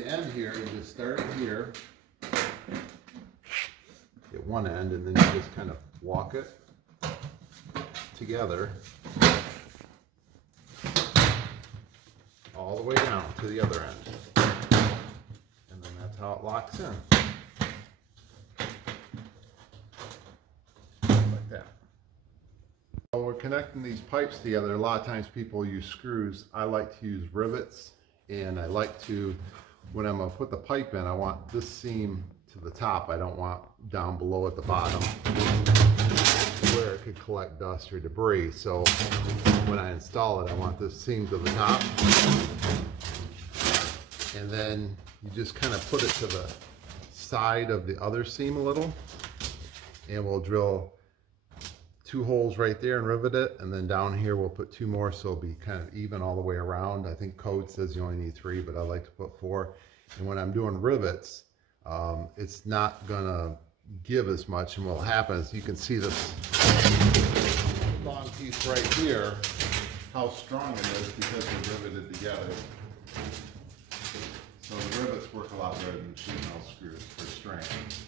the end here, you just start here, get one end, and then you just kind of walk it together all the way down to the other end. And then that's how it locks in. Like that. When we're connecting these pipes together, a lot of times people use screws. I like to use rivets, and I like to, when I'm going to put the pipe in, I want this seam to the top. I don't want down below at the bottom where it could collect dust or debris. So when I install it, I want this seam to the top. And then you just kind of put it to the side of the other seam a little. And we'll drill 2 holes right there and rivet it. And then down here we'll put 2 more so it'll be kind of even all the way around. I think code says you only need 3, but I like to put 4. And when I'm doing rivets, it's not gonna give as much, and what'll happen is you can see this long piece right here, how strong it is because they're riveted together. So the rivets work a lot better than sheet metal screws for strength.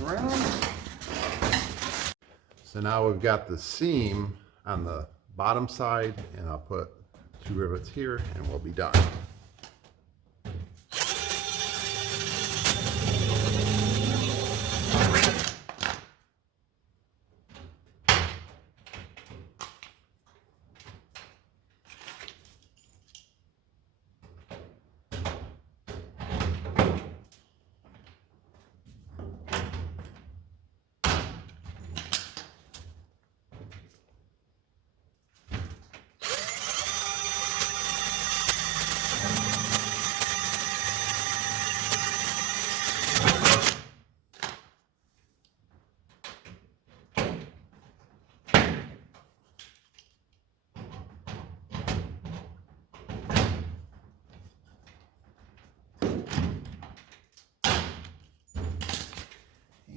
Around. So now we've got the seam on the bottom side, and I'll put 2 rivets here and we'll be done.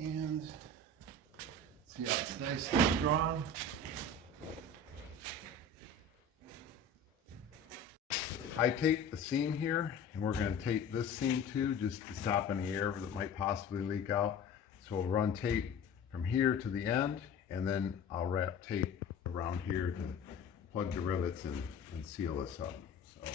And see how it's nice and strong. I tape the seam here, and we're going to tape this seam too, just to stop any air that might possibly leak out. So we'll run tape from here to the end, and then I'll wrap tape around here to plug the rivets and seal this up. So.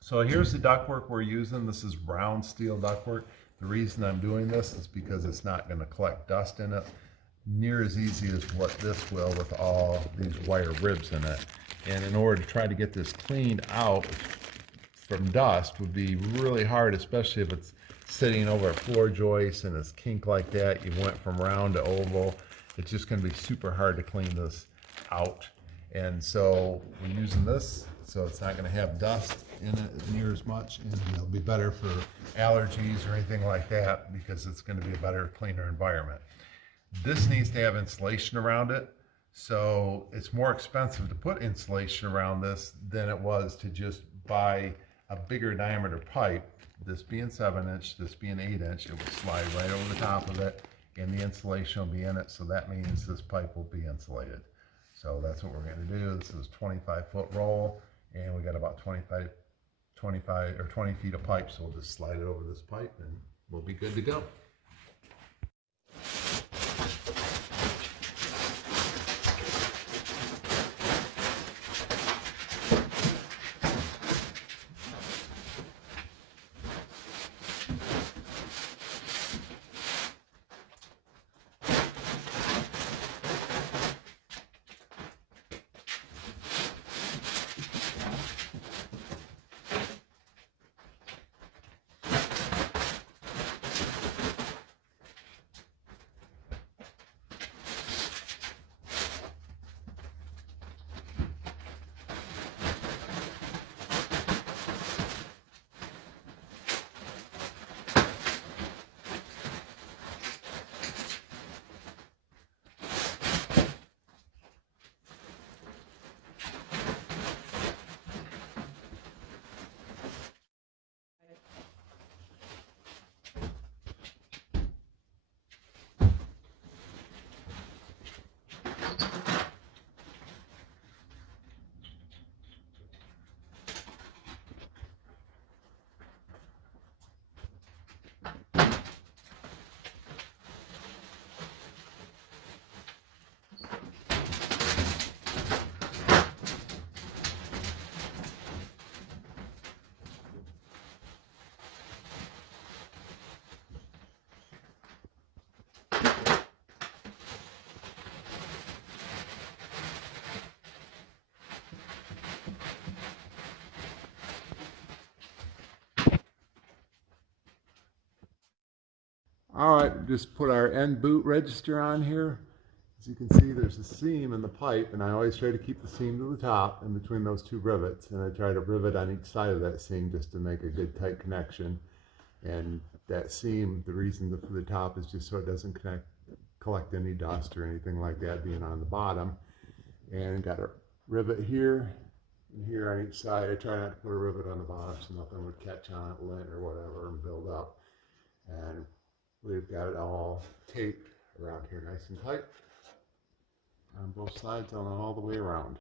So here's the ductwork we're using. This is round steel ductwork. The reason I'm doing this is because it's not going to collect dust in it near as easy as what this will with all these wire ribs in it. And in order to try to get this cleaned out from dust would be really hard, especially if it's sitting over a floor joist and it's kink like that. You went from round to oval. It's just going to be super hard to clean this out. And so we're using this, so it's not going to have dust in it near as much, and it'll be better for allergies or anything like that because it's going to be a better, cleaner environment. This needs to have insulation around it, so it's more expensive to put insulation around this than it was to just buy a bigger diameter pipe. This being 7-inch, this being 8-inch, it will slide right over the top of it, and the insulation will be in it, so that means this pipe will be insulated. So that's what we're going to do. This is 25-foot roll, and we got about 20 feet of pipe, so we'll just slide it over this pipe and we'll be good to go. All right, just put our end boot register on here. As you can see, there's a seam in the pipe, and I always try to keep the seam to the top in between those two rivets, and I try to rivet on each side of that seam just to make a good tight connection. And that seam, the reason for the top is just so it doesn't collect any dust or anything like that being on the bottom. And got a rivet here and here on each side. I try not to put a rivet on the bottom so nothing would catch on it, lint or whatever, and build up. And we've got it all taped around here nice and tight on both sides and all the way around.